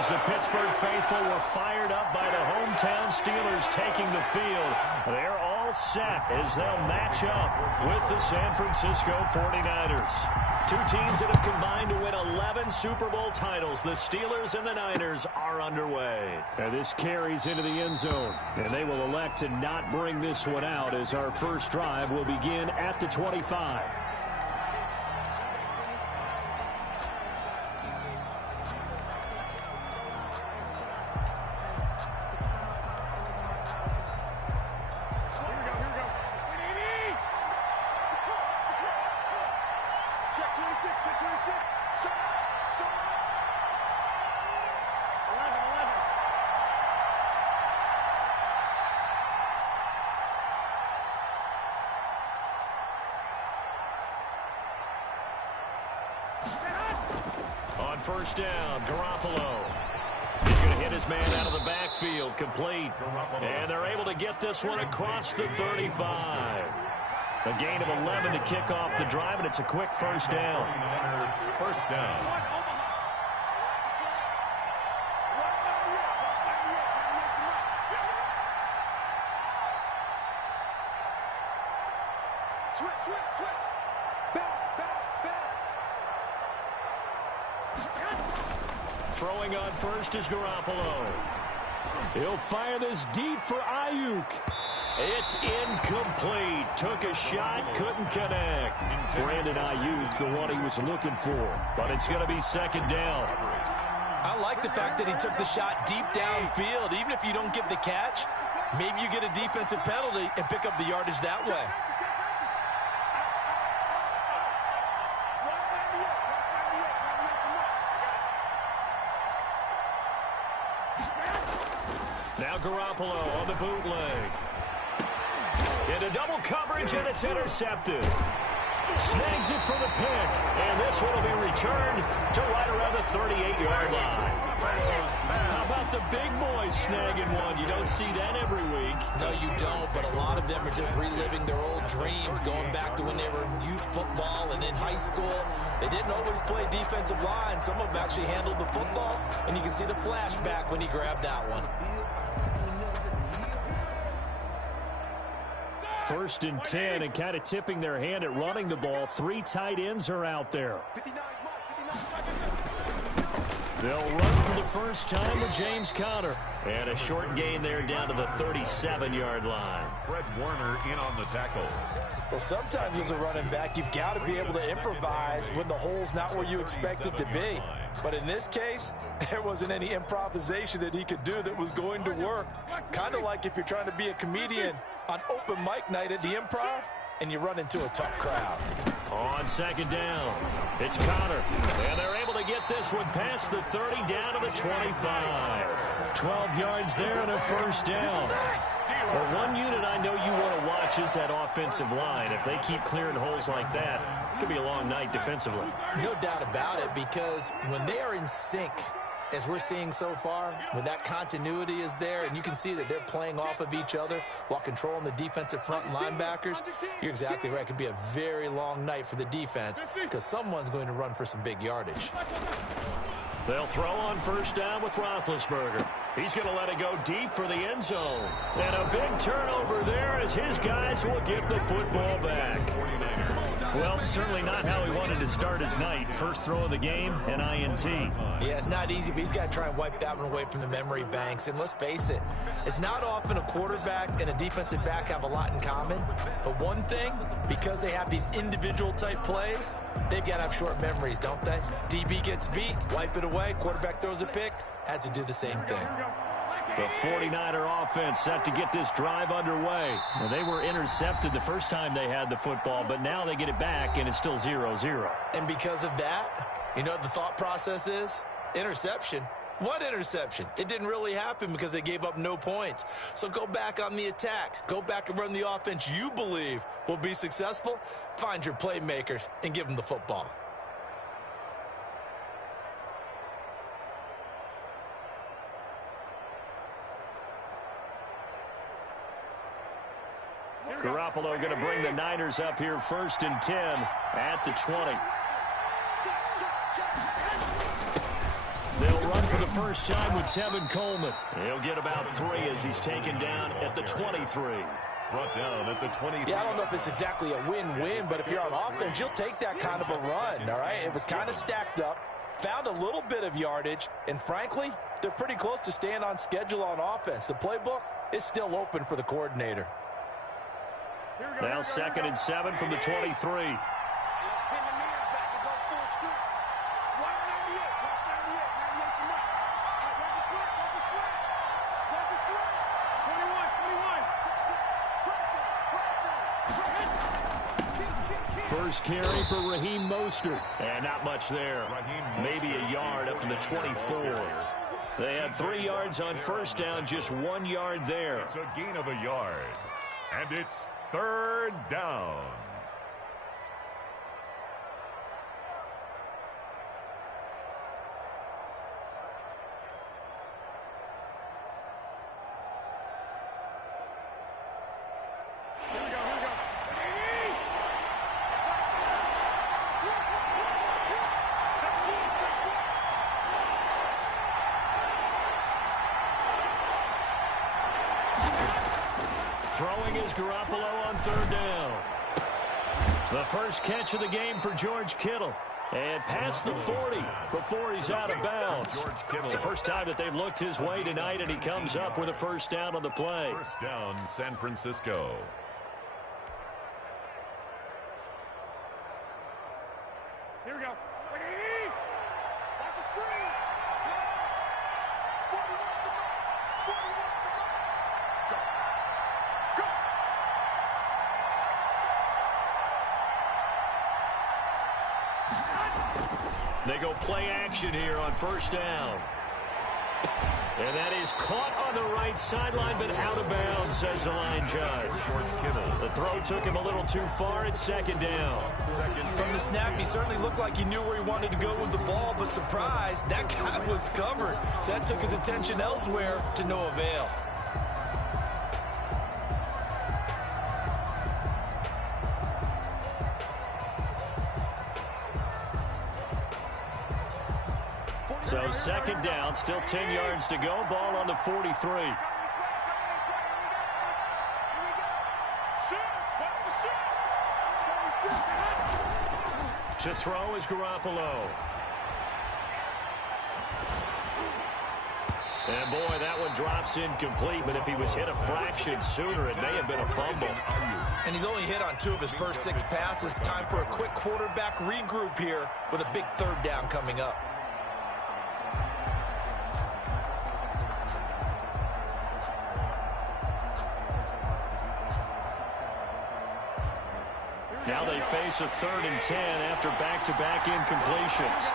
as the Pittsburgh faithful were fired up by the hometown Steelers taking the field. They're all set as they'll match up with the San Francisco 49ers. Two teams that have combined to win 11 Super Bowl titles. The Steelers and the Niners are underway. And this carries into the end zone. And they will elect to not bring this one out as our first drive will begin at the 25. On first down, Garoppolo. He's going to hit his man out of the backfield, complete. And they're able to get this one across the 35. A gain of 11 to kick off the drive, and it's a quick first down. First down. Throwing on first is Garoppolo. He'll fire this deep for Ayuk. It's incomplete. Took a shot, couldn't connect. Brandon Ayuk, the one he was looking for. But it's going to be second down. I like the fact that he took the shot deep downfield. Even if you don't get the catch, maybe you get a defensive penalty and pick up the yardage that way. Now Garoppolo on the bootleg. Into double coverage, and it's intercepted. Snags it for the pick, and this one will be returned to right around the 38-yard line. How about the big boys snagging one? You don't see that every week. No, you don't, but a lot of them are just reliving their old dreams, going back to when they were in youth football and in high school. They didn't always play defensive line. Some of them actually handled the football, and you can see the flashback when he grabbed that one. First and 10, and kind of tipping their hand at running the ball. Three tight ends are out there. They'll run for the first time with James Conner. And a short gain there down to the 37-yard line. Fred Warner in on the tackle. Well, sometimes as a running back, you've got to be able to improvise when the hole's not where you expect it to be. But in this case, there wasn't any improvisation that he could do that was going to work. Kind of like if you're trying to be a comedian on open mic night at the Improv and you run into a tough crowd. On second down, it's Conner. And they're able to get this one past the 30 down to the 25. 12 yards there and a first down. Well, one unit I know you want to watch is that offensive line. If they keep clearing holes like that, it could be a long night defensively. No doubt about it, because when they are in sync, as we're seeing so far, when that continuity is there and you can see that they're playing off of each other while controlling the defensive front linebackers, you're exactly right. It could be a very long night for the defense because someone's going to run for some big yardage. They'll throw on first down with Roethlisberger. He's going to let it go deep for the end zone. And a big turnover there as his guys will get the football back. Well, certainly not how he wanted to start his night. First throw of the game, an INT. Yeah, it's not easy, but he's got to try and wipe that one away from the memory banks. And let's face it, it's not often a quarterback and a defensive back have a lot in common. But one thing, because they have these individual type plays, they've got to have short memories, don't they? DB gets beat, wipe it away. Quarterback throws a pick, has to do the same thing. The 49er offense set to get this drive underway. Well, they were intercepted the first time they had the football, but now they get it back, and it's still 0-0. And because of that, you know what the thought process is? Interception. What interception? It didn't really happen because they gave up no points. So go back on the attack. Go back and run the offense you believe will be successful. Find your playmakers and give them the football. Garoppolo going to bring the Niners up here first and 10 at the 20. They'll run for the first time with Tevin Coleman. He'll get about 3 as he's taken down at the 23. Brought down at the 23. Yeah, I don't know if it's exactly a win-win, but if you're on offense, you'll take that kind of a run, all right? It was kind of stacked up, found a little bit of yardage, and frankly, they're pretty close to staying on schedule on offense. The playbook is still open for the coordinator. Now 2nd and 7 from the 23. First carry for Raheem Mostert. And not much there. Maybe a yard up to the 24. They had 3 yards on first down, just 1 yard there. It's a gain of a yard. And it's 3rd down. Throwing is Garoppolo on 3rd down. The first catch of the game for George Kittle. And past the 40 before he's out of bounds. It's the first time that they've looked his way tonight, and he comes up with a first down on the play. First down, San Francisco. Here we go. Watch the screen. They go play action here on first down. And that is caught on the right sideline, but out of bounds, says the line judge. The throw took him a little too far at 2nd down. From the snap, he certainly looked like he knew where he wanted to go with the ball, but surprise, that guy was covered. So that took his attention elsewhere to no avail. So 2nd down, still 10 yards to go. Ball on the 43. To throw is Garoppolo. And boy, that one drops incomplete, but if he was hit a fraction sooner, it may have been a fumble. And he's only hit on 2 of his first 6 passes. Time for a quick quarterback regroup here with a big 3rd down coming up. Now they face a 3rd and 10 after back-to-back incompletions.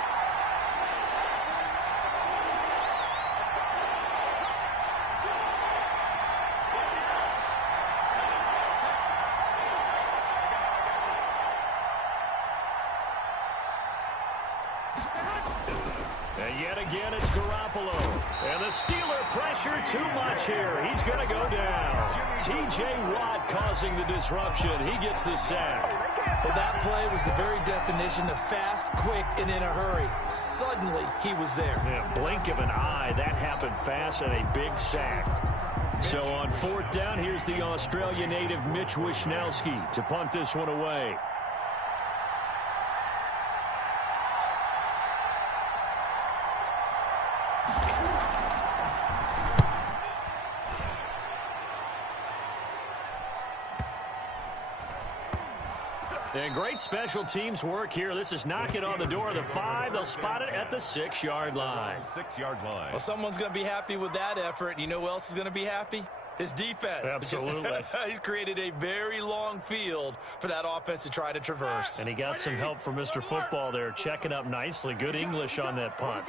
And yet again, it's Garoppolo. And the Steeler pressure too much here. He's going to go down. T.J. Watt causing the disruption. He gets the sack. Well, that play was the very definition of fast, quick, and in a hurry. Suddenly, he was there. Yeah, blink of an eye. That happened fast and a big sack. So on 4th down, here's the Australia native Mitch Wishnowsky to punt this one away. And great special teams work here. This is knocking on the door of the 5. They'll spot it at the 6-yard line. 6-yard line. Well, someone's going to be happy with that effort. You know who else is going to be happy? His defense. Absolutely. He's created a very long field for that offense to try to traverse. And he got some help from Mr. Football there, checking up nicely. Good English on that punt.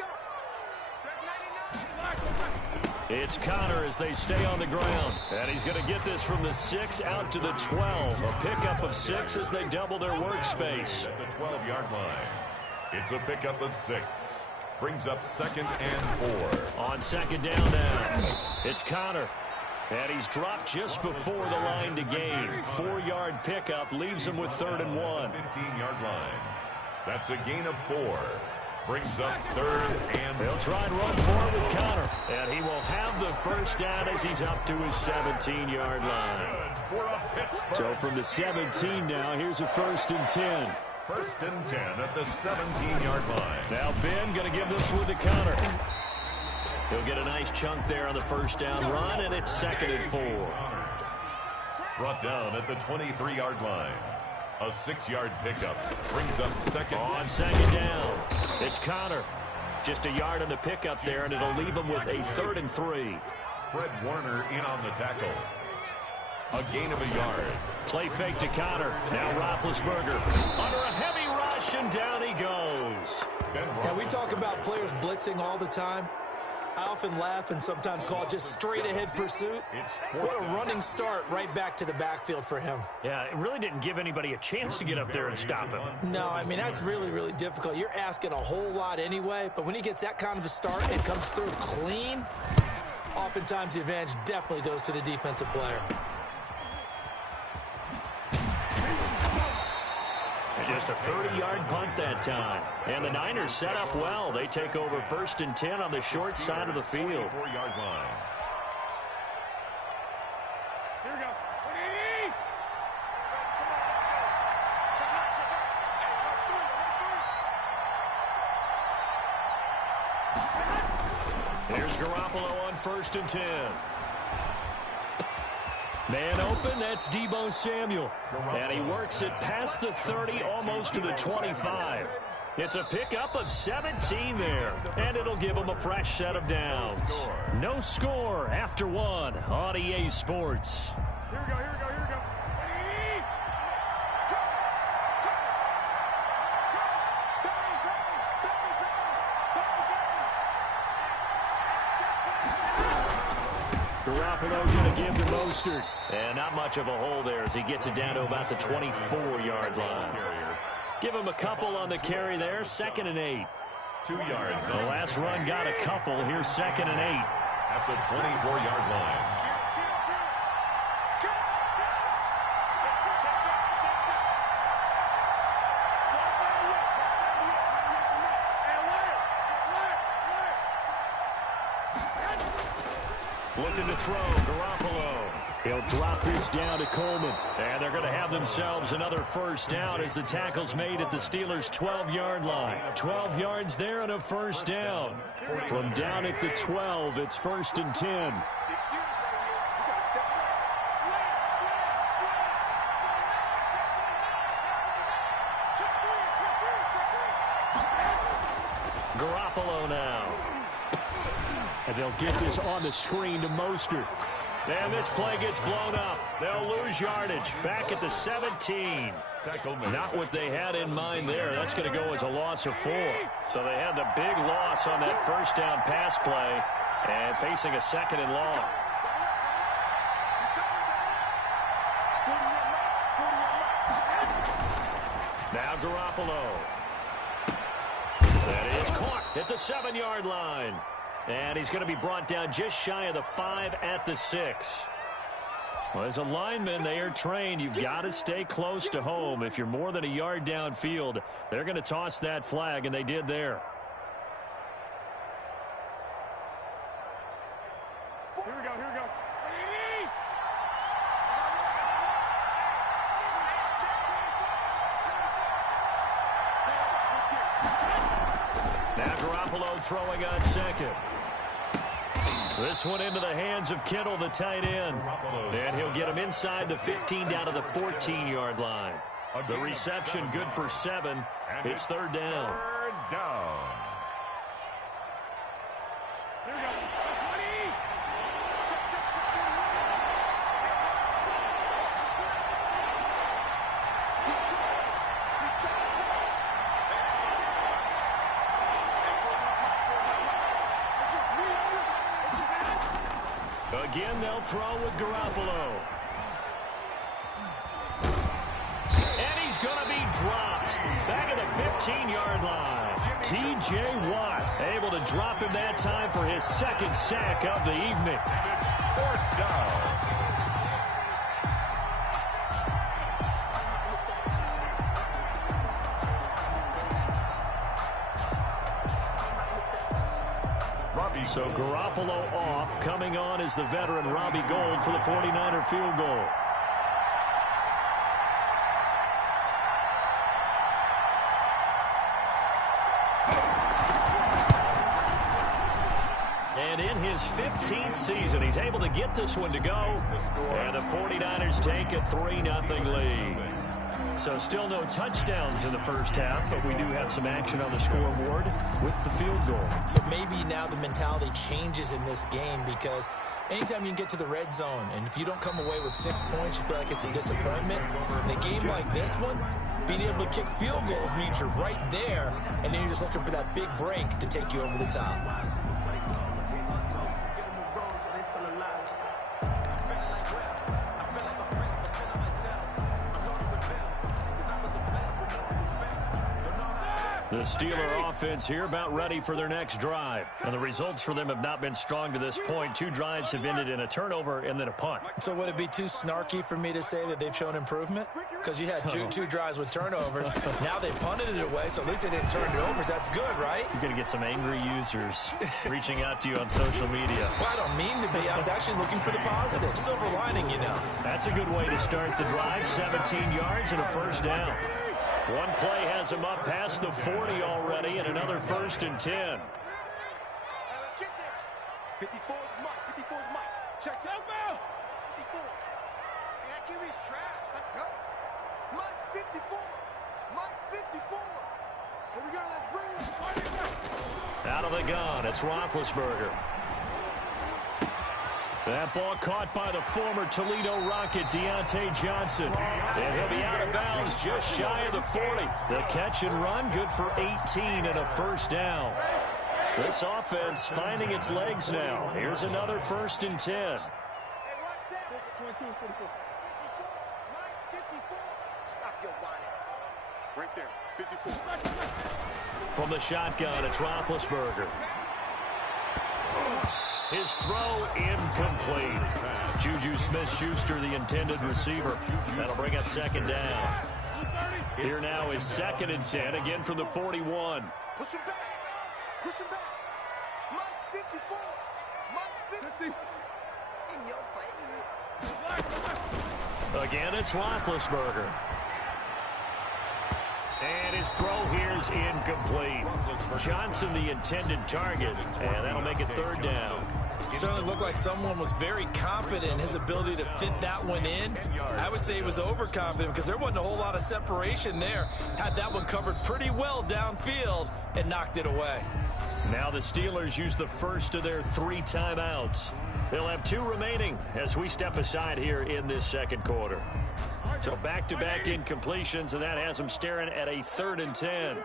It's Connor as they stay on the ground. And he's going to get this from the 6 out to the 12. A pickup of 6 as they double their workspace. At the 12-yard line. It's a pickup of 6. Brings up 2nd and 4. On 2nd down now. It's Connor. And he's dropped just before the line to gain. 4-yard pickup leaves him with 3rd and 1. 15-yard line. That's a gain of 4. Brings up 3rd and... They'll try and run for it with Connor. And he will have the first down as he's up to his 17-yard line. So from the 17 now, here's a 1st and 10. 1st and 10 at the 17-yard line. Now Ben going to give this one to Connor. He'll get a nice chunk there on the first down run, and it's 2nd and 4. Brought down at the 23-yard line. A 6-yard pickup brings up 2nd. On 2nd down, it's Connor. Just a yard on the pickup there, and it'll leave him with a 3rd and 3. Fred Warner in on the tackle. A gain of a yard. Play fake to Connor. Now Roethlisberger under a heavy rush, and down he goes. Now, we talk about players blitzing all the time. I often laugh and sometimes call it just straight-ahead pursuit. What a running start right back to the backfield for him. Yeah, it really didn't give anybody a chance to get up there and stop him. No, I mean, that's really, really difficult. You're asking a whole lot anyway, but when he gets that kind of a start and comes through clean, oftentimes the advantage definitely goes to the defensive player. Just a 30-yard punt that time. And the Niners set up well. They take over 1st and 10 on the short side of the field. 4-yard line. Here we go. Here's Garoppolo on 1st and 10. Man open, that's Deebo Samuel. And he works it past the 30, almost to the 25. It's a pickup of 17 there, and it'll give him a fresh set of downs. No score after 1 on EA Sports. Here we go, here we go, here we go. Ready? Garoppolo going to give to Mostert. And not much of a hole there as he gets it down to about the 24-yard line. Give him a couple on the carry there. 2nd and 8. 2 yards. The last run got a couple. Here's 2nd and 8. At the 24-yard line. Looking to throw, Garoppolo. He'll drop this down to Coleman. And they're going to have themselves another first down as the tackle's made at the Steelers' 12-yard line. 12 yards there and a first down. From down at the 12, it's 1st and 10. Garoppolo now. And they'll get this on the screen to Mostert. And this play gets blown up. They'll lose yardage. Back at the 17. Not what they had in mind there. That's going to go as a loss of 4. So they had the big loss on that first down pass play and facing a 2nd and long. Now Garoppolo. That is caught at the 7-yard line. And he's going to be brought down just shy of the 5 at the 6. Well, as a lineman, they are trained. You've got to stay close to home. If you're more than a yard downfield, they're going to toss that flag, and they did there. Here we go, here we go. Ready? Now Garoppolo throwing on 2nd. This one into the hands of Kittle, the tight end. And he'll get him inside the 15 down to the 14-yard line. The reception good for 7. It's 3rd down. 3rd down. Here we go. Ready? Again, they'll throw with Garoppolo. And he's going to be dropped. Back at the 15-yard line. T.J. Watt able to drop him that time for his 2nd sack of the evening. 4th down. So Garoppolo off. Coming on is the veteran Robbie Gould for the 49er field goal. And in his 15th season, he's able to get this one to go. And the 49ers take a 3-0 lead. So still no touchdowns in the first half, but we do have some action on the scoreboard with the field goal. So maybe now the mentality changes in this game, because anytime you can get to the red zone, and if you don't come away with 6 points, you feel like it's a disappointment. In a game like this one, being able to kick field goals means you're right there, and then you're just looking for that big break to take you over the top. The Steeler offense here about ready for their next drive. And the results for them have not been strong to this point. 2 drives have ended in a turnover and then a punt. So would it be too snarky for me to say that they've shown improvement? Because you had two drives with turnovers. Now they punted it away, so at least they didn't turn it over. That's good, right? You're going to get some angry users reaching out to you on social media. Well, I don't mean to be. I was actually looking for the positive. Silver lining, you know. That's a good way to start the drive. 17 yards and a first down. One play has him up past the 40 already, and another 1st and 10. 54 is Mike. 54 is Mike. Check, 54. Hey, I give these traps. Let's go. Mike's 54. Mike's 54. Here we go. Let's bring it. Out of the gun, it's Roethlisberger. That ball caught by the former Toledo Rocket, Deontay Johnson. And he'll be out of bounds just shy of the 40. The catch and run, good for 18 and a first down. This offense finding its legs now. Here's another 1st and 10. Hey, 22, 44. 54. Stop your whining. Right there. 54. From the shotgun, it's Roethlisberger. His throw incomplete. Juju Smith-Schuster, the intended receiver. That'll bring up 2nd down. Here now is 2nd and 10, again from the 41. Push him back. Push him back. Mike's 54. Mike's 50. In your face. Again, it's Roethlisberger. And his throw here's incomplete. Johnson, the intended target, and that'll make it 3rd down. Certainly looked like someone was very confident in his ability to fit that one in. I would say he was overconfident because there wasn't a whole lot of separation there. Had that one covered pretty well downfield and knocked it away. Now the Steelers use the first of their 3 timeouts. They'll have 2 remaining as we step aside here in this 2nd quarter. So back-to-back incompletions, and that has them staring at a 3rd and 10.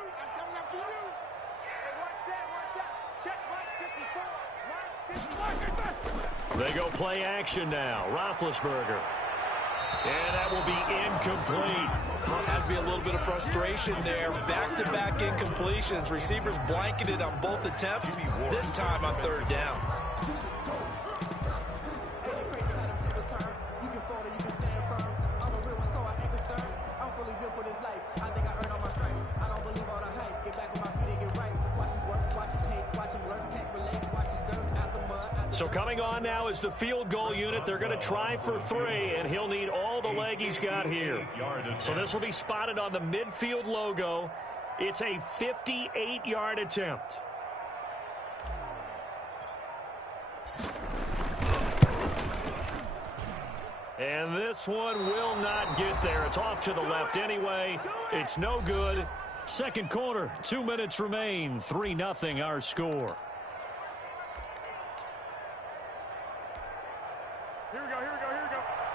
They go play action now. Roethlisberger. And that will be incomplete. Has to be a little bit of frustration there. Back-to-back incompletions. Receivers blanketed on both attempts, this time on 3rd down. So coming on now is the field goal unit. They're going to try for 3, and he'll need all the leg he's got here. So this will be spotted on the midfield logo. It's a 58-yard attempt. And this one will not get there. It's off to the left anyway. It's no good. 2nd quarter, 2 minutes remain. 3-0 our score.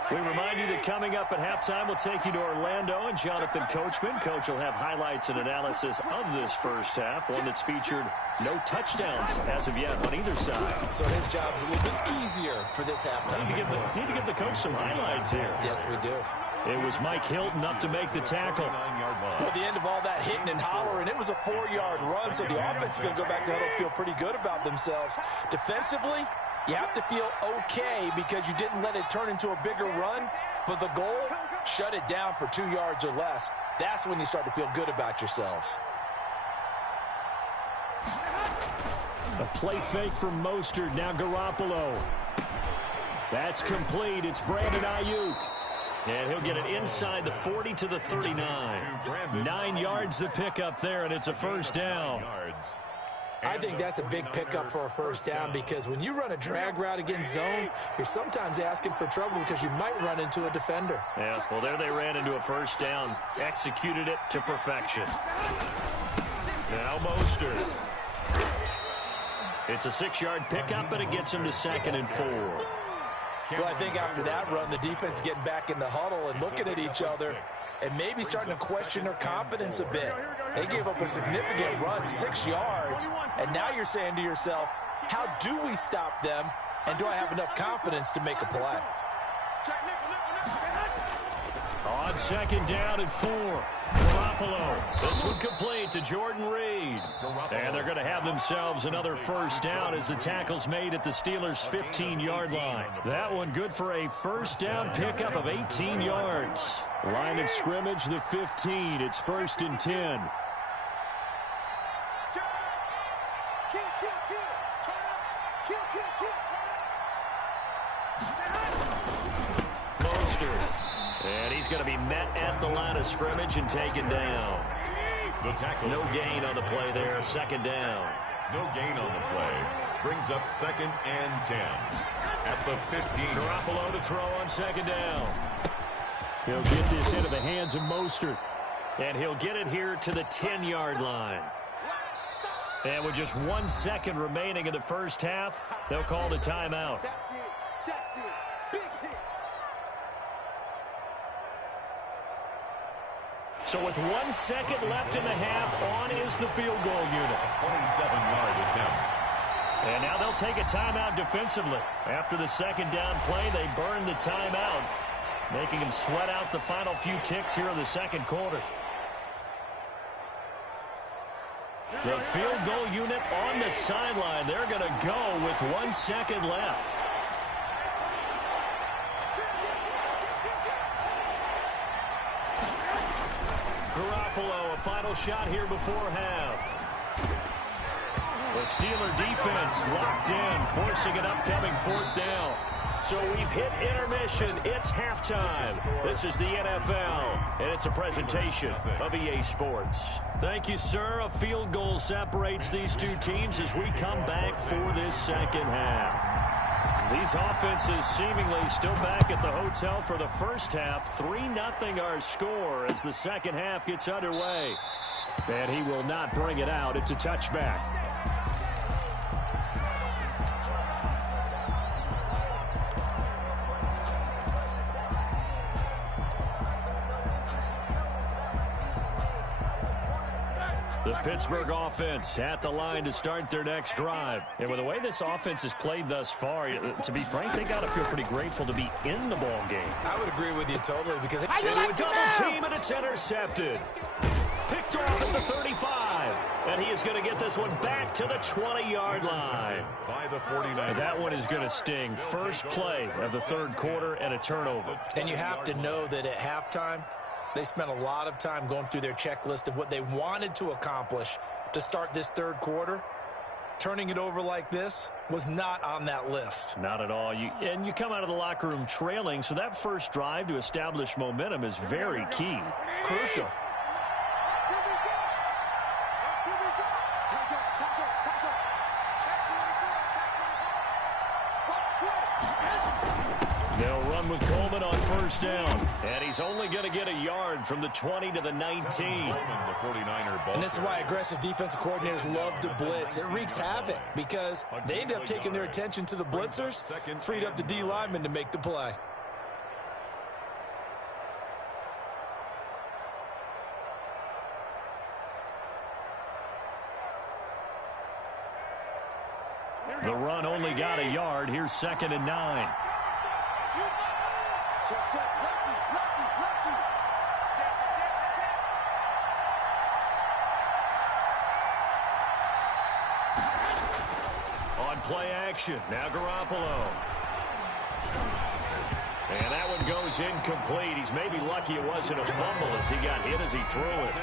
We remind you that coming up at halftime, we'll take you to Orlando and Jonathan Coachman. Coach will have highlights and analysis of this first half, one that's featured no touchdowns as of yet on either side. So his job's a little bit easier for this halftime. Need to give the coach some highlights here. Yes, we do. It was Mike Hilton up to make the tackle. Well, at the end of all that hitting and hollering, it was a 4-yard run, so the offense is going to go back to huddle and feel pretty good about themselves. Defensively, you have to feel okay because you didn't let it turn into a bigger run, but the goal, shut it down for 2 yards or less. That's when you start to feel good about yourselves. A play fake from Mostert. Now Garoppolo. That's complete. It's Brandon Ayuk. And he'll get it inside the 40 to the 39. 9 yards the pickup there, and it's a first down. I think that's a big pickup for a first down because when you run a drag route against zone, you're sometimes asking for trouble because you might run into a defender. Yeah, well, there they ran into a first down. Executed it to perfection. Now Mostert. It's a 6-yard pickup, and it gets him to 2nd and 4. Well, I think after that run, the defense getting back in the huddle and looking at each other and maybe starting to question their confidence a bit. They gave up a significant run, 6 yards, and now you're saying to yourself, how do we stop them, and do I have enough confidence to make a play? On 2nd down and 4. Garoppolo. This one complete to Jordan Reed. And they're going to have themselves another first down as the tackle's made at the Steelers' 15-yard line. That one good for a first down pickup of 18 yards. Line of scrimmage, the 15. It's 1st and 10. Mostert. And he's going to be met at the line of scrimmage and taken down. No gain on the play there. 2nd down. No gain on the play. Brings up 2nd and 10. At the 15. Garoppolo to throw on 2nd down. He'll get this into the hands of Mostert. And he'll get it here to the 10-yard line. And with just 1 second remaining in the first half, they'll call the timeout. So with 1 second left in the half, on is the field goal unit. 27-yard attempt. And now they'll take a timeout defensively. After the 2nd down play, they burn the timeout, making them sweat out the final few ticks here in the 2nd quarter. The field goal unit on the sideline. They're going to go with 1 second left. Garoppolo, a final shot here before half. The Steeler defense locked in, forcing an upcoming 4th down. So we've hit intermission. It's halftime. This is the NFL, and it's a presentation of EA Sports. Thank you, sir. A field goal separates these two teams as we come back for this 2nd half. These offenses seemingly still back at the hotel for the first half. 3-0 our score as the 2nd half gets underway. And he will not bring it out. It's a touchback. The Pittsburgh offense at the line to start their next drive. And with the way this offense has played thus far, to be frank, they got to feel pretty grateful to be in the ball game. I would agree with you totally because Into a double team, and it's intercepted. Picked off at the 35. And he is going to get this one back to the 20-yard line. By the 49. That one is going to sting. First play of the 3rd quarter and a turnover. And you have to know that at halftime, they spent a lot of time going through their checklist of what they wanted to accomplish to start this 3rd quarter. Turning it over like this was not on that list. Not at all. You come out of the locker room trailing, so that first drive to establish momentum is very key. Crucial. They'll run with Coleman on 1st down. And he's only going to get a yard from the 20 to the 19. And this is why aggressive defensive coordinators love to blitz. It wreaks havoc because they end up taking their attention to the blitzers, freed up the D lineman to make the play. The run only got a yard. Here's 2nd and 9. On play action, now Garoppolo. And that one goes incomplete. He's maybe lucky it wasn't a fumble as he got hit as he threw it.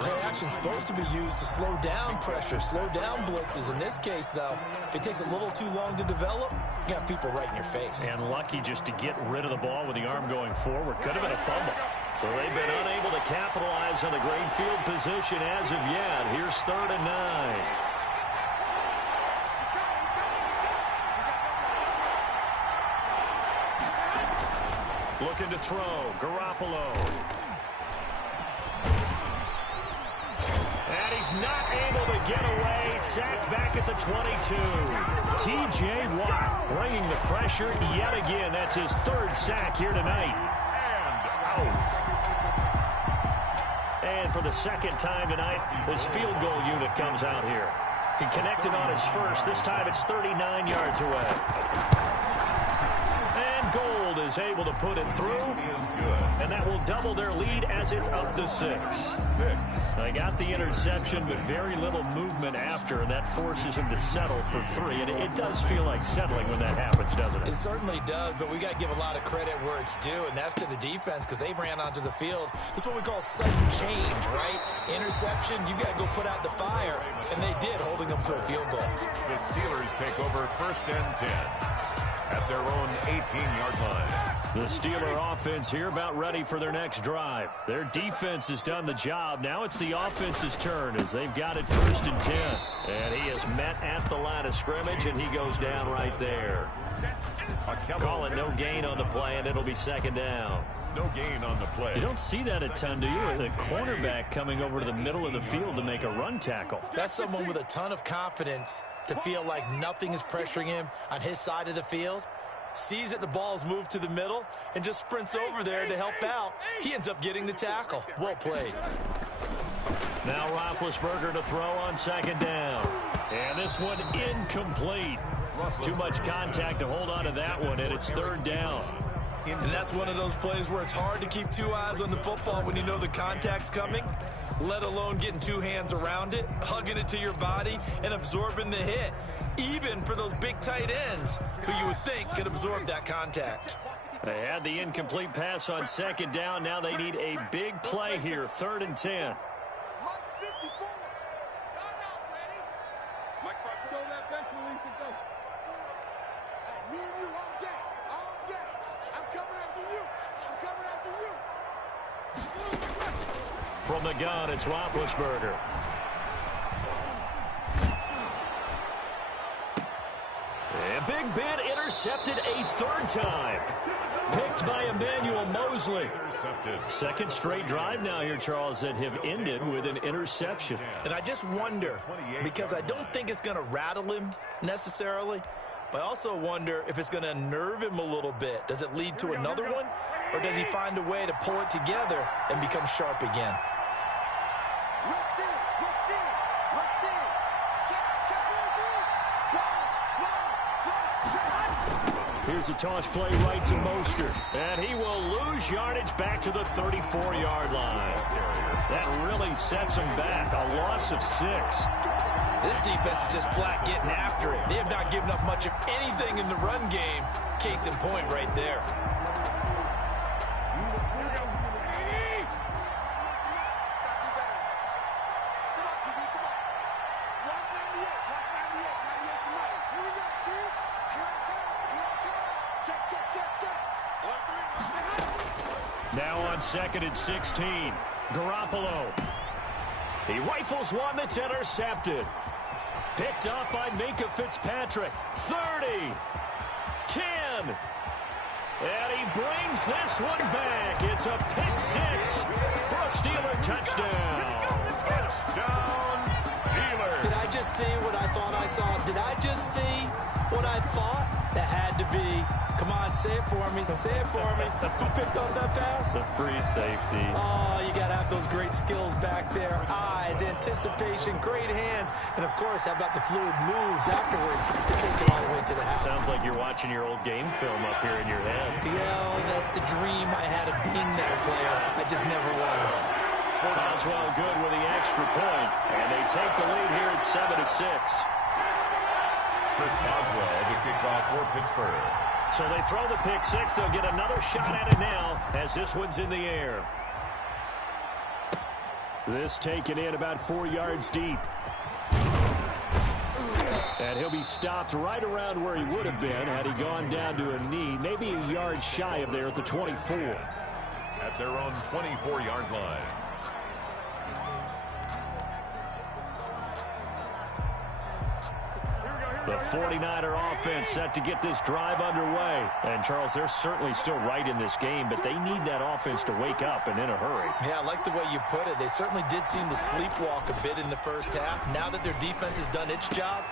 Play action's supposed to be used to slow down pressure, slow down blitzes. In this case, though, if it takes a little too long to develop, you got people right in your face. And lucky just to get rid of the ball with the arm going forward. Could have been a fumble. So they've been unable to capitalize on a great field position as of yet. Here's 3rd and 9. Looking to throw, Garoppolo. And he's not able to get away. Sacked back at the 22. T.J. Watt bringing the pressure yet again. That's his 3rd sack here tonight. And out. And for the 2nd time tonight, his field goal unit comes out here. He connected on his first. This time it's 39 yards away. And Gold is able to put it through. And that will double their lead as it's up to 6. They got the interception, but very little movement after, and that forces him to settle for 3. And it does feel like settling when that happens, doesn't it? It certainly does, but we got to give a lot of credit where it's due, and that's to the defense because they ran onto the field. This is what we call sudden change, right? Interception, you got to go put out the fire, and they did, holding them to a field goal. The Steelers take over 1st and 10 at their own 18-yard line. The Steeler offense here about ready for their next drive. Their defense has done the job. Now it's the offense's turn as they've got it 1st and 10. And he is met at the line of scrimmage, and he goes down right there. Call it no gain on the play, and it'll be 2nd down. No gain on the play. You don't see that a ton, do you? The cornerback coming over to the middle of the field to make a run tackle. That's someone with a ton of confidence to feel like nothing is pressuring him on his side of the field. Sees that the ball's moved to the middle and just sprints over there to help out. He ends up getting the tackle. Well played. Now Roethlisberger to throw on 2nd down. And this one incomplete. Too much contact to hold on to that one, and it's 3rd down. And that's one of those plays where it's hard to keep 2 eyes on the football when you know the contact's coming, let alone getting 2 hands around it, hugging it to your body, and absorbing the hit. Even for those big tight ends who you would think could absorb that contact. They had the incomplete pass on 2nd down. Now they need a big play here, 3rd and 10. Me and you all day, all day. I'm coming after you. I'm coming after you. From the gun, it's Roethlisberger. And Big Ben intercepted a 3rd time. Picked by Emmanuel Mosley. Intercepted. 2nd straight drive now here, Charles, that have ended with an interception. And I just wonder, because I don't think it's going to rattle him necessarily, but I also wonder if it's going to unnerve him a little bit. Does it lead to another one, or does he find a way to pull it together and become sharp again? Here's a toss play right to Mostert. And he will lose yardage back to the 34-yard line. That really sets him back. A loss of 6. This defense is just flat getting after it. They have not given up much of anything in the run game. Case in point right there. Now on 2nd and 16. Garoppolo. He rifles one that's intercepted. Picked up by Minka Fitzpatrick. 30. 10. And he brings this one back. It's a pick 6 for a Steeler touchdown. Touchdown, Steelers. Did I just see what I thought I saw? Did I just see what I thought? That had to be. Come on, say it for me. Say it for me. Who picked up that pass? The free safety. Oh, you got to have those great skills back there. Eyes, anticipation, great hands. And, of course, how about the fluid moves afterwards to take it all the way to the house? Sounds like you're watching your old game film up here in your head. Yeah, that's the dream I had of being that player. I just never was. Boswell good with the extra point. And they take the lead here at 7-6. Chris Boswell to kick off for Pittsburgh. So they throw the pick six. They'll get another shot at it now as this one's in the air. This taken in about 4 yards deep. And he'll be stopped right around where he would have been had he gone down to a knee, maybe a yard shy of there at the 24. At their own 24-yard line. The 49er offense set to get this drive underway. And, Charles, they're certainly still right in this game, but they need that offense to wake up and in a hurry. Yeah, I like the way you put it. They certainly did seem to sleepwalk a bit in the first half. Now that their defense has done its job,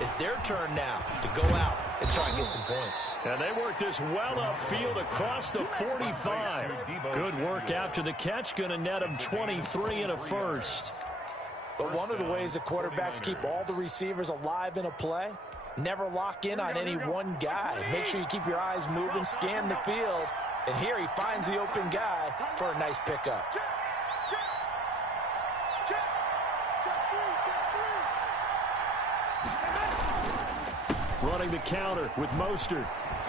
it's their turn now to go out and try and get some points. And they work this well upfield across the 45. Good work after the catch. Going to net them 23 and a first. But one of the ways the quarterbacks keep all the receivers alive in a play, never lock in on any one guy. Make sure you keep your eyes moving, scan the field. And here he finds the open guy for a nice pickup. Running the counter with Mostert.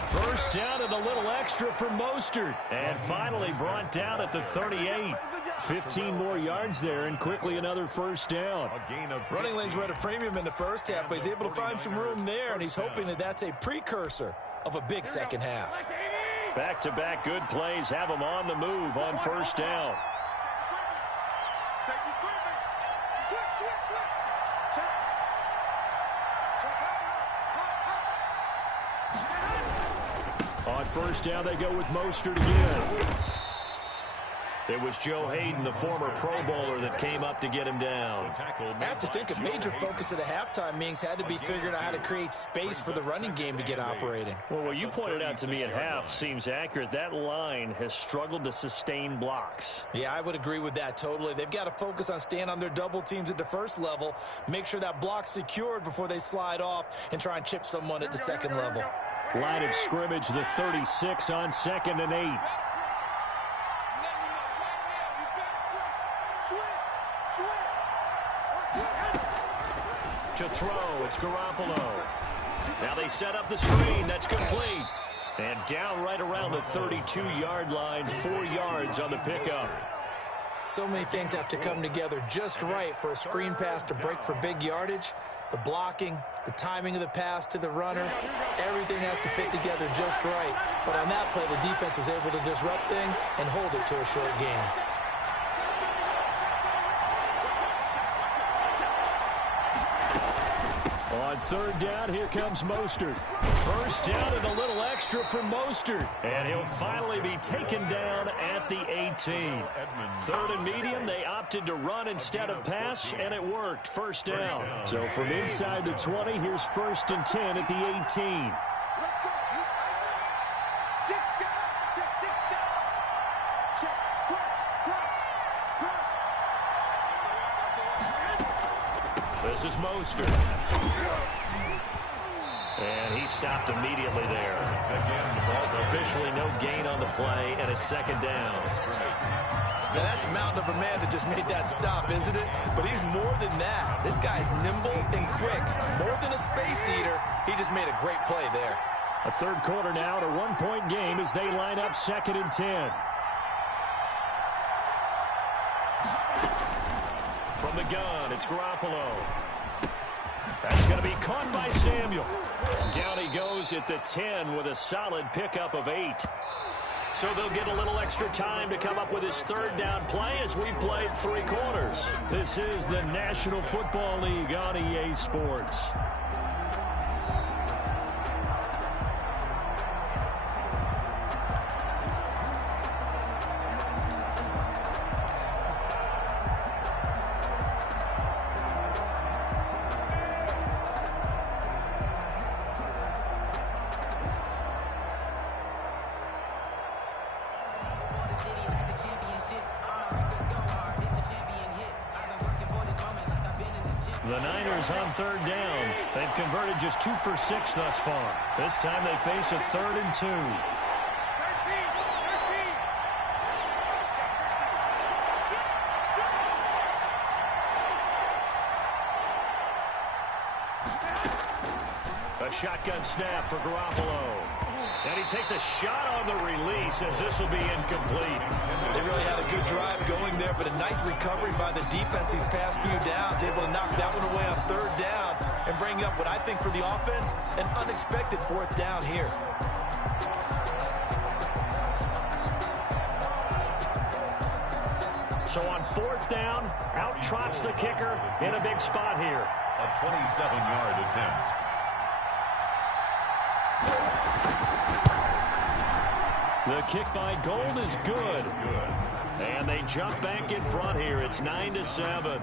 First down and a little extra for Mostert. And finally brought down at the 38. 15 more yards there and quickly another first down. Running lanes were at a premium in the first half, but he's able to find some room there, and he's hoping that that's a precursor of a big second half. Back-to-back good plays have him on the move on first down. On first down, they go with Mostert again. It was Joe Hayden, the former Pro Bowler, that came up to get him down. I have to think a major focus of the halftime meetings had to be figuring out how to create space for the running game to get operating. Well, what you pointed out to me at half seems accurate. That line has struggled to sustain blocks. Yeah, I would agree with that totally. They've got to focus on staying on their double teams at the first level, make sure that block's secured before they slide off and try and chip someone at the second level. Line of scrimmage, the 36 on 2nd and 8. To throw, it's Garoppolo. Now they set up the screen. That's complete. And down right around the 32-yard line, 4 yards on the pickup. So many things have to come together just right for a screen pass to break for big yardage. The blocking, the timing of the pass to the runner, everything has to fit together just right. But on that play, the defense was able to disrupt things and hold it to a short game. On third down, here comes Mostert. First down and a little extra for Mostert. And he'll finally be taken down at the 18. Third and medium, they opted to run instead of pass, and it worked. First down. So from inside the 20, here's 1st and 10 at the 18. Let's go. You tight now. Sit down. Check, sit down. Check. Crunch. This is Mostert. And he stopped immediately there. Officially no gain on the play, and it's 2nd down. Now that's a mountain of a man that just made that stop, isn't it? But he's more than that. This guy's nimble and quick. More than a space eater, he just made a great play there. A third quarter now to 1-point game as they line up 2nd and 10. From the gun, it's Garoppolo. That's going to be caught by Samuel. Down he goes at the 10 with a solid pickup of 8. So they'll get a little extra time to come up with his third down play as we played 3 quarters. This is the National Football League on EA Sports. The Niners on third down. They've converted just 2 for 6 thus far. This time they face a 3rd and 2. A shotgun snap for Garoppolo. And he takes a shot on the release as this will be incomplete. They really had a good drive going there, but a nice recovery by the defense these past few downs. Able to knock that one away on third down and bring up what I think for the offense, an unexpected fourth down here. So on fourth down, out trots the kicker in a big spot here. A 27-yard attempt. The kick by Gold is good. And they jump back in front here. It's 9-7.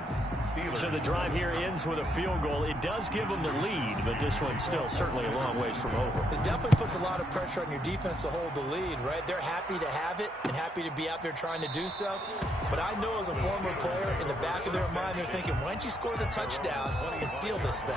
So the drive here ends with a field goal. It does give them the lead, but this one's still certainly a long ways from over. It definitely puts a lot of pressure on your defense to hold the lead, right? They're happy to have it and happy to be out there trying to do so. But I know as a former player, in the back of their mind, they're thinking, why don't you score the touchdown and seal this thing?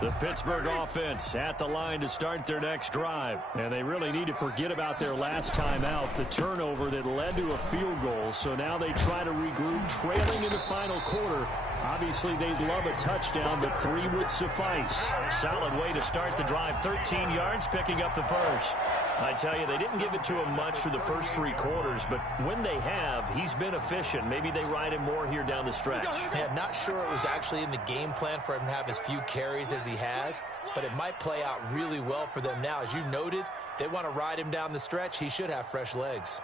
The Pittsburgh offense at the line to start their next drive. And they really need to forget about their last time out, the turnover that led to a field goal. So now they try to regroup, trailing in the final quarter. Obviously, they'd love a touchdown, but 3 would suffice. Solid way to start the drive. 13 yards, picking up the first. I tell you, they didn't give it to him much for the first 3 quarters, but when they have, he's been efficient. Maybe they ride him more here down the stretch. Yeah, I'm not sure it was actually in the game plan for him to have as few carries as he has, but it might play out really well for them now. As you noted, if they want to ride him down the stretch, he should have fresh legs.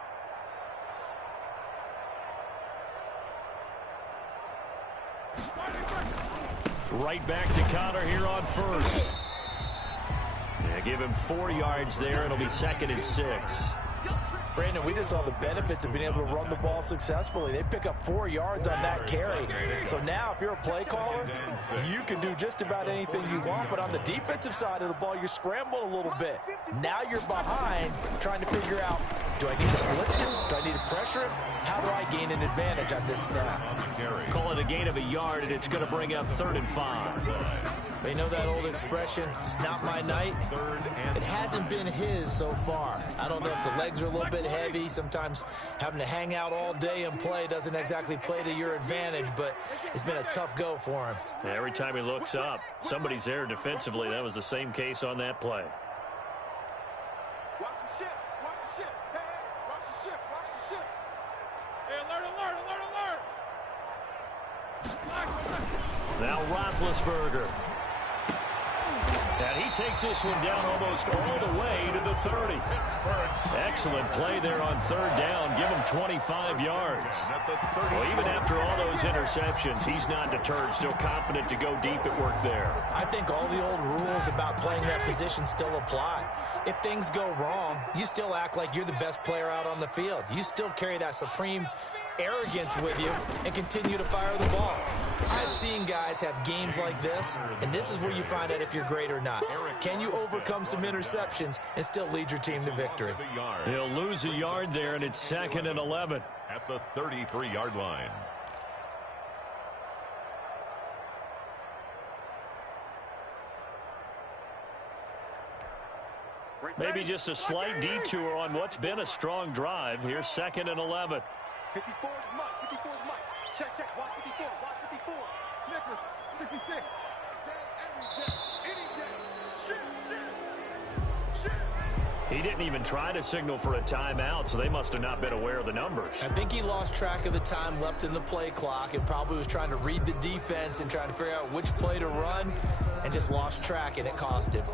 Right back to Connor here on first. Yeah, give him 4 yards there. It'll be 2nd and 6. Brandon, we just saw the benefits of being able to run the ball successfully. They pick up 4 yards on that carry. So now if you're a play caller, you can do just about anything you want. But on the defensive side of the ball, you're scrambling a little bit. Now you're behind trying to figure out, do I need to blitz him? Do I need to pressure him? How do I gain an advantage on this snap? Call it a gain of a yard, and it's going to bring up 3rd and 5. They know that old expression, it's not my night. It hasn't been his so far. I don't know if the legs are a little bit heavy. Sometimes having to hang out all day and play doesn't exactly play to your advantage, but it's been a tough go for him. Every time he looks up, somebody's there defensively. That was the same case on that play. Watch the ship. Watch the ship. Hey, hey, watch the ship. Watch the ship. Hey, alert, alert, alert, alert. Now Roethlisberger. And he takes this one down almost all the way to the 30. Excellent play there on 3rd down. Give him 25 yards. Well, even after all those interceptions, he's not deterred. Still confident to go deep at work there. I think all the old rules about playing that position still apply. If things go wrong, you still act like you're the best player out on the field. You still carry that supreme arrogance with you and continue to fire the ball. I've seen guys have games like this, and this is where you find out if you're great or not. Can you overcome some interceptions and still lead your team to victory? He'll lose a yard there, and it's 2nd and 11. At the 33-yard line. Maybe just a slight detour on what's been a strong drive. Here's 2nd and 11. 54 is Mike. 54 is Mike. Check, check. Watch 54. Watch 54. Snickers. 66. Day, every day. Any day. Shit, shit. Shit. He didn't even try to signal for a timeout, so they must have not been aware of the numbers. I think he lost track of the time left in the play clock and probably was trying to read the defense and trying to figure out which play to run and just lost track, and it cost him.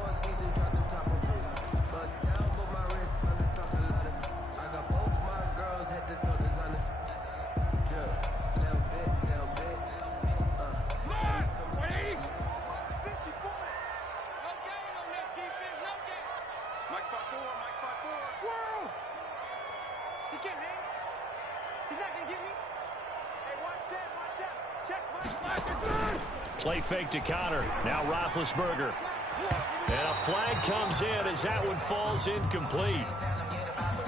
Play fake to Connor. Now Roethlisberger. And a flag comes in as that one falls incomplete.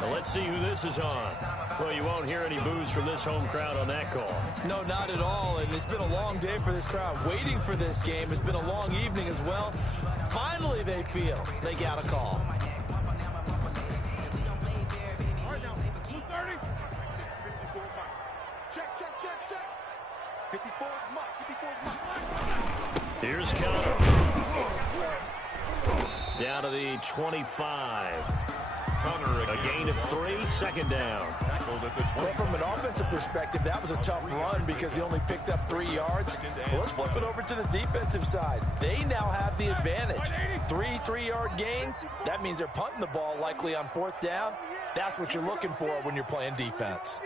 Now let's see who this is on. Well, you won't hear any boos from this home crowd on that call. No, not at all, and it's been a long day for this crowd waiting for this game. It's been a long evening as well. Finally, they feel they got a call. All right, now, 230. 54 Mike. Check, check, check, check. 54 is Mike. 54 is Mike. Here's Connor. Down to the 25. A gain of 3, second down. Well, from an offensive perspective, that was a tough run because he only picked up 3 yards. Well, let's flip it over to the defensive side. They now have the advantage. 3 3-yard gains. That means they're punting the ball likely on 4th down. That's what you're looking for when you're playing defense.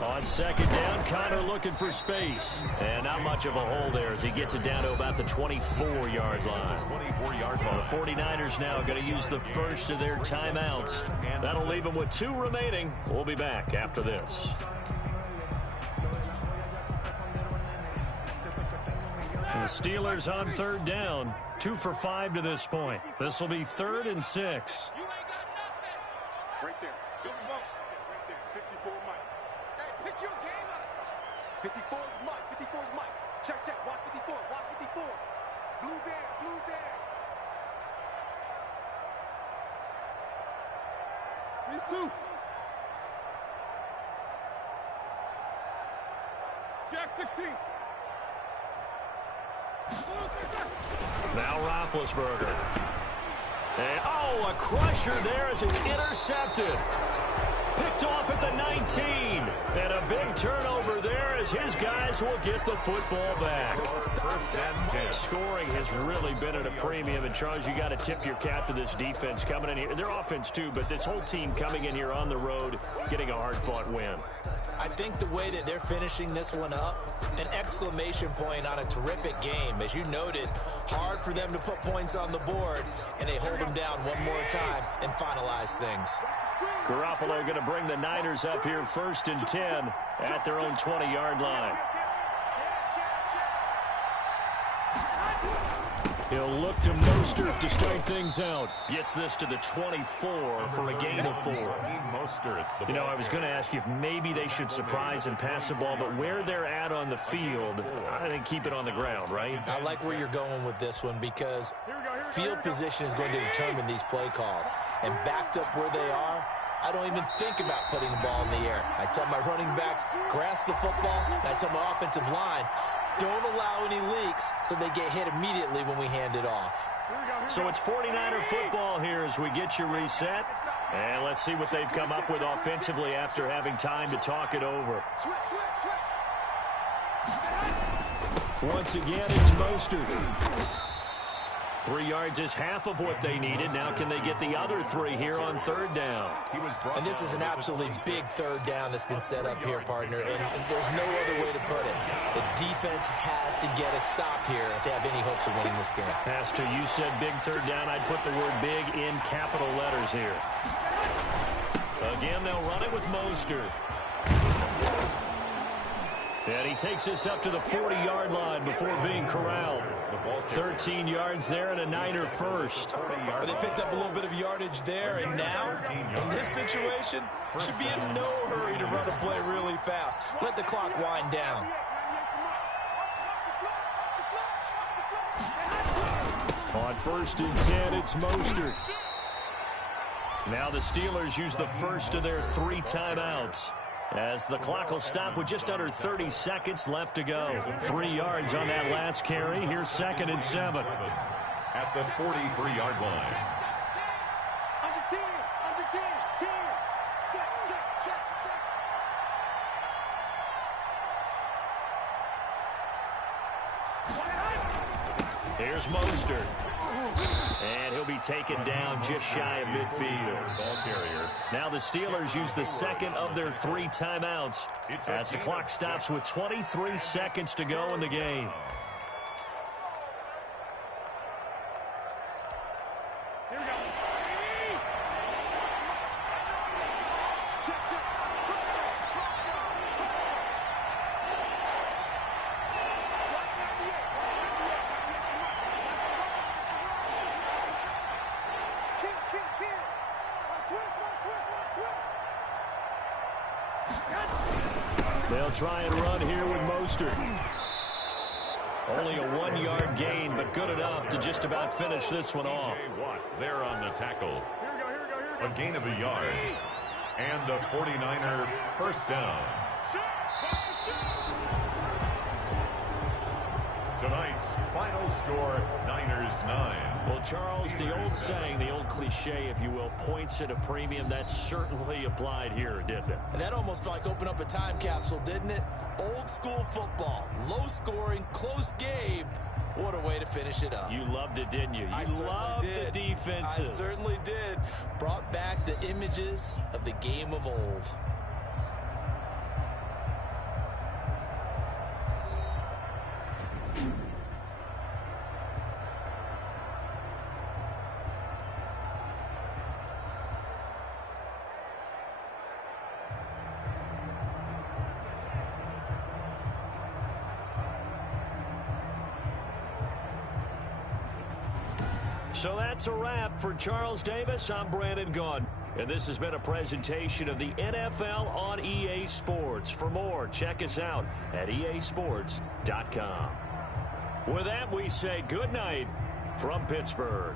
On second down, Connor looking for space. And not much of a hole there as he gets it down to about the 24-yard line. 24-yard line. The 49ers now going to use the first of their timeouts. That'll leave them with 2 remaining. We'll be back after this. The Steelers on 3rd down. 2 for 5 to this point. This will be 3rd and 6. Right there. Good ball. Right there. 54 Mike. Hey, pick your game up. 54 is Mike. 54 is Mike. Check, check. Watch 54. Watch 54. Blue down. Blue down. These 2. Jack 16. Now Roethlisberger. And, oh, a crusher there as it's intercepted. Picked off at the 19. And a big turnover there as his guys will get the football back. First and 10. Scoring has really been at a premium. And, Charles, you got to tip your cap to this defense coming in here. Their offense, too, but this whole team coming in here on the road, getting a hard-fought win. I think the way that they're finishing this one up, an exclamation point on a terrific game. As you noted, hard for them to put points on the board, and they hold them down one more time and finalize things. Garoppolo going to bring the Niners up here 1st and 10 at their own 20-yard line. He'll look to Mostert to start things out. Gets this to the 24 for a gain of 4. You know, I was going to ask you if maybe they should surprise and pass the ball, but where they're at on the field, I think keep it on the ground, right? I like where you're going with this one because field position is going to determine these play calls. And backed up where they are, I don't even think about putting the ball in the air. I tell my running backs, grasp the football, and I tell my offensive line, don't allow any leaks so they get hit immediately when we hand it off. So it's 49er football here as we get you reset. And let's see what they've come up with offensively after having time to talk it over. Once again, it's Mostert. 3 yards is half of what they needed. Now can they get the other 3 here on 3rd down? And this is an absolutely big 3rd down that's been set up here, partner, and there's no other way to put it. The defense has to get a stop here if they have any hopes of winning this game. Pastor, you said big 3rd down. I'd put the word big in capital letters here. Again, they'll run it with Mostert. And he takes this up to the 40-yard line before being corralled. 13 yards there and a Niner first. But they picked up a little bit of yardage there, and now, in this situation, should be in no hurry to run a play really fast. Let the clock wind down. On 1st and 10, it's Mostert. Now the Steelers use the first of their 3 timeouts, as the clock will stop with just under 30 seconds left to go. 3 yards on that last carry. Here's 2nd and 7. At the 43-yard line. Under 10, 10. Check, check, check, check. Here's Mostert. And he'll be taken down just shy of midfield. Ball carrier. Now the Steelers use the second of their 3 timeouts as the clock stops with 23 seconds to go in the game. Here we go. Check, check. Kill. Switch my They'll try and run here with Mostert. Only a 1-yard gain, but good enough to just about finish this one off. Watt there on the tackle. A gain of a yard. And a 49er first down. Tonight's final score, Niners 9. Well, Charles, the old saying, the old cliche, if you will, points at a premium, that certainly applied here, didn't it? And that almost felt like opened up a time capsule, didn't it? Old school football, low scoring, close game. What a way to finish it up. You loved it, didn't you? I loved did. the defenses. I certainly did. Brought back the images of the game of old. So that's a wrap for Charles Davis. I'm Brandon Gunn. And this has been a presentation of the NFL on EA Sports. For more, check us out at easports.com. With that, we say good night from Pittsburgh.